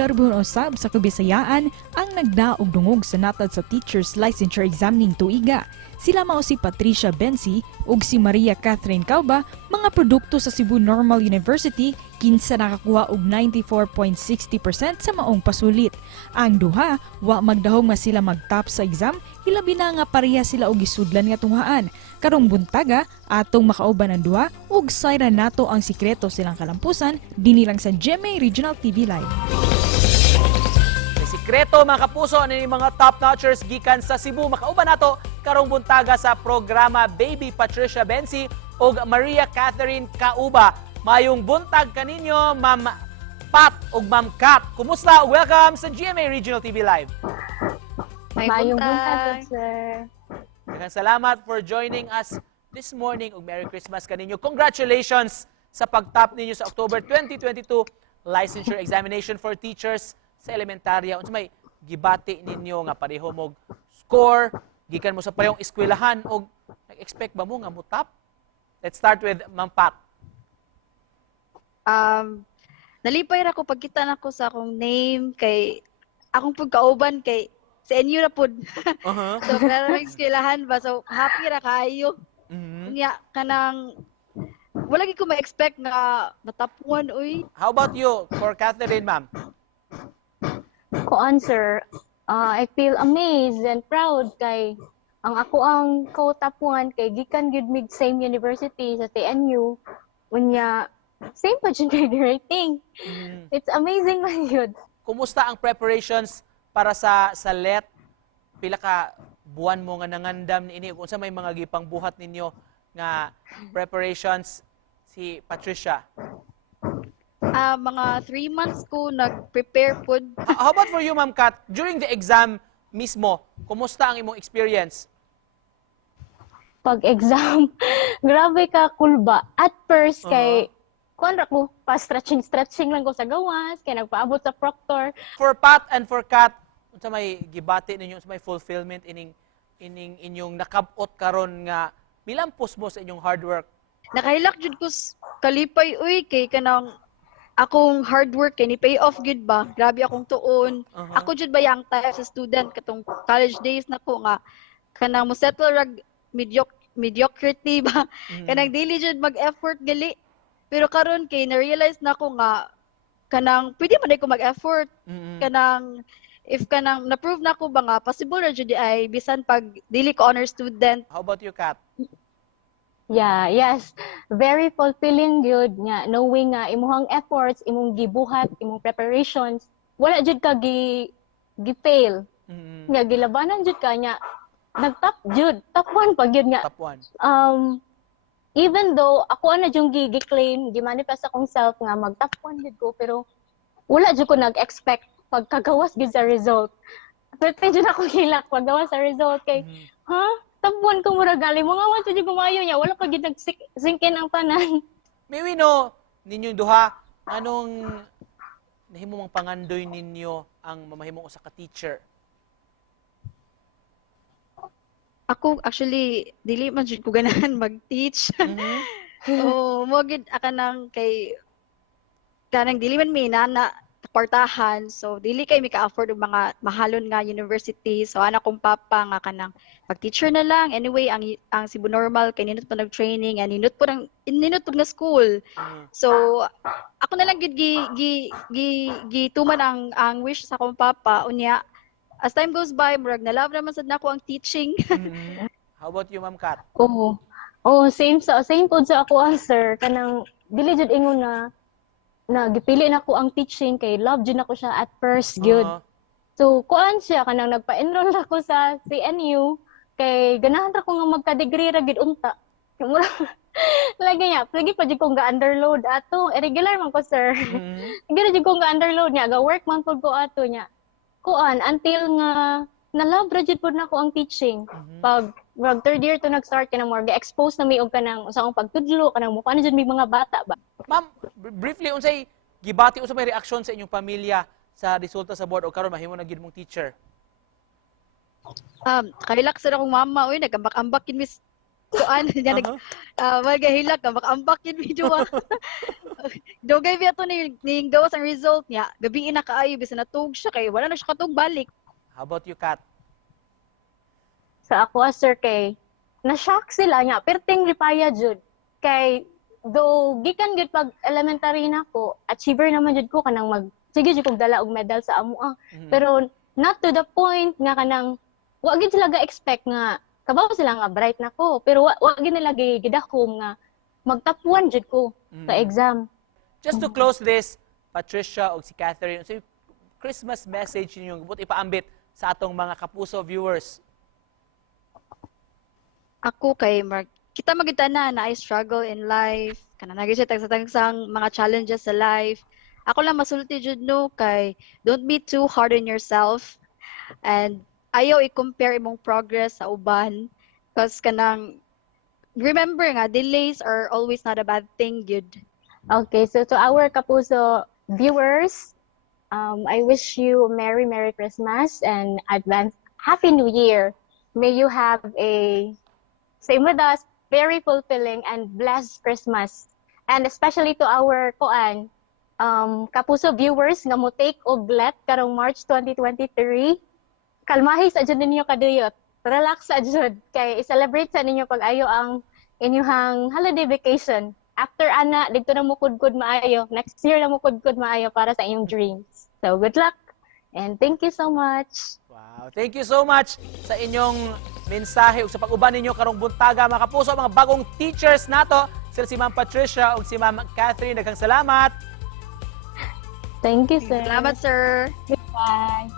garbon usab sa Kabisayaan ang nagdaog dungog sa natad sa Teachers Licensure Exam ning tuiga. Sila mao si Patricia Bensi ug si Maria Catherine Cauba, mga produkto sa Cebu Normal University, kinsa nakakuha og 94.60% sa maong pasulit. Ang duha, wa magdahong nga sila magtap sa exam, hilabi na nga pareha sila og isudlan nga tunghaan. Karong buntaga, atong makauban ang duha ug sayra nato ang sikreto silang kalampusan dinhi lang sa GMA Regional TV Live. Sikreto mga kapuso ni mga top-notchers gikan sa Cebu. Makauban nato karong buntaga sa programa Baby Patricia Bensi ug Maria Catherine Cauba. Mayong buntag kaninyo, Ma'am Pat ug Ma'am Kat. Kumusta? Welcome sa GMA Regional TV Live. Mayong buntag, sir. Daghang salamat for joining us this morning ug Merry Christmas kaninyo. Congratulations sa pagtap ninyo sa October 2022 Licensure Examination for Teachers sa elementarya. Unsa may gibati ninyo nga pareho mog score, gikan mo sa parehong eskwelahan og nag-expect ba mo nga mo top? Let's start with Ma'am Pat. Nalipay ra ko pagkita nako sa akong name kay akong pagkauban kay sa inyo ra pud. So pero eskwelahan ba, so happy ra kayo. Unya kanang wala gyud ko ma-expect nga matapuan uy. How about you for Catherine, ma'am? Ko answer, I feel amazed and proud kay ang ako ang kautapuan kay gikan gyud mig same university sa TNU, unya same pa jud kay rating. It's amazing man yun. Kumusta ang preparations para sa LET? Pila ka buwan mo nga nangandam niini ug unsa may mga gipang buhat ninyo nga preparations si Patricia? Mga 3 months ko nag-prepare pod. How about for you, Ma'am Kat? During the exam mismo, kumusta ang imong experience? Pag-exam, grabe ka kulba. At first kay kuan ra ko pa stretching lang ko sa gawas kay nagpaabot sa proctor. For Pat and for Kat, unsa may gibati ninyo, unsa may fulfillment inyong nakabot karon nga milampos mo sa inyong hard work? Nakahilak jud ko kalipay uy kay kanang akong hard work kay ni pay off gud ba. Grabe akong tuon. Ako jud ba yang type sa student katong college days nako nga kanang mo settle rag mediocrity ba. Kanang daily jud mag-effort gali. Pero karon kay na-realize nako nga kanang pwede man ko mag-effort. Kanang if kanang na-prove nako ba nga possible ra jud ay bisan pag dili ko honor student. How about you, Kat? Yeah, yes. Very fulfilling gyud nga knowing nga imong efforts, imong gibuhat, imong preparations, wala jud ka gi-fail. Nga gilabanan jud ka nya nag-top jud, top 1 pag yun nga. Top 1. Even though ako na jung gi-claim, gi-manifest akong self nga mag-top 1 jud ko, pero wala jud ko nag-expect pagkagawas gid sa result. Pero jud ako hilak paggawas sa result kay tabuan ko mura gali mga wa jud gumayo niya, wala pa gid nag-sink-in ang tanan. May we know ninyong duha anong nahimo mang pangandoy ninyo ang mamahimong usa ka teacher? Ako actually dili man jud ko ganahan mag-teach. So mo gid kanang kay kanang dili man may nana kwartahan, so dili kay mi ka-afford og mga mahalon nga university. So ana kong papa nga kanang pag-teacher na lang. Anyway, ang Cebu Normal kay ninot pa nag-training, and ninot po na school. So ako na lang gid gituman ang wish sa akong papa unya. As time goes by, murag na love naman sad nako ang teaching. How about you, Ma'am Kat? Same pod sa ako answer kanang dili jud ingon na gipili na ko ang teaching kay love jud nako siya at first gyud. So kuan siya kanang nagpa-enroll ako sa CNU kay ganahan ra ko nga magka-degree ra gid unta. Lagi pa jud ko nga underload ato. Irregular man ko, sir. Lagi jud ko nga underload niya, ga work man pud ko ato niya. Kuan until nga na-love ra jud pud nako ang teaching. Pag third year to nag-start kanang more ga-expose na mi og kanang usaong pagtudlo kanang mukha na jud mi mga bata ba. Ma'am, briefly unsay gibati usa may reaksyon sa inyong pamilya sa resulta sa board o karon mahimo na gid mong teacher? Kahilak sa akong mama uy nagambak-ambak kin mis kuan niya magahilak ambak-ambak kin mi duwa. Dugay biya to ni gawas ang result niya. Gabi na kaayo bisa natug siya kay wala na siya katug balik. How about you, Kat? Sa ako sir kay na-shock sila nga perting lipaya jud kay though gikan gud pag elementary na ko achiever naman jud ko kanang sige jud kog dala og medal sa amo pero not to the point nga kanang wa gid sila ga-expect nga kabaw sila nga bright na ko pero wa gid nila gidahom nga magtapuan jud ko sa exam. Just to close this, Patricia o si Catherine, so Christmas message ninyo but ipaambit sa atong mga kapuso viewers. Ako kay Mark, kita magita na I struggle in life, kana nagisi tagsang mga challenges sa life. Ako lang masulti jud no kay don't be too hard on yourself and ayaw i-compare imong progress sa uban because kanang remember nga delays are always not a bad thing good. Okay, so to our Kapuso viewers, I wish you a Merry Christmas and advance Happy New Year. May you have a, same with us, very fulfilling and blessed Christmas. And especially to our Kapuso viewers nga mo take og let karong March 2023, kalmahi sa dyan ninyo kaduyot. Relax sa dyan. Kay i-celebrate sa ninyo pag-ayo ang inyong holiday vacation. After ana, dito na mo kudkod maayo. Next year na mo kudkod maayo para sa inyong dreams. So good luck and thank you so much. Wow, thank you so much sa inyong mensahe ug sa pag-uban ninyo karong buntaga mga kapuso, mga bagong teachers nato, sila si Ma'am Patricia ug si Ma'am Catherine. Daghang salamat. Thank you, sir. Salamat sir. Bye.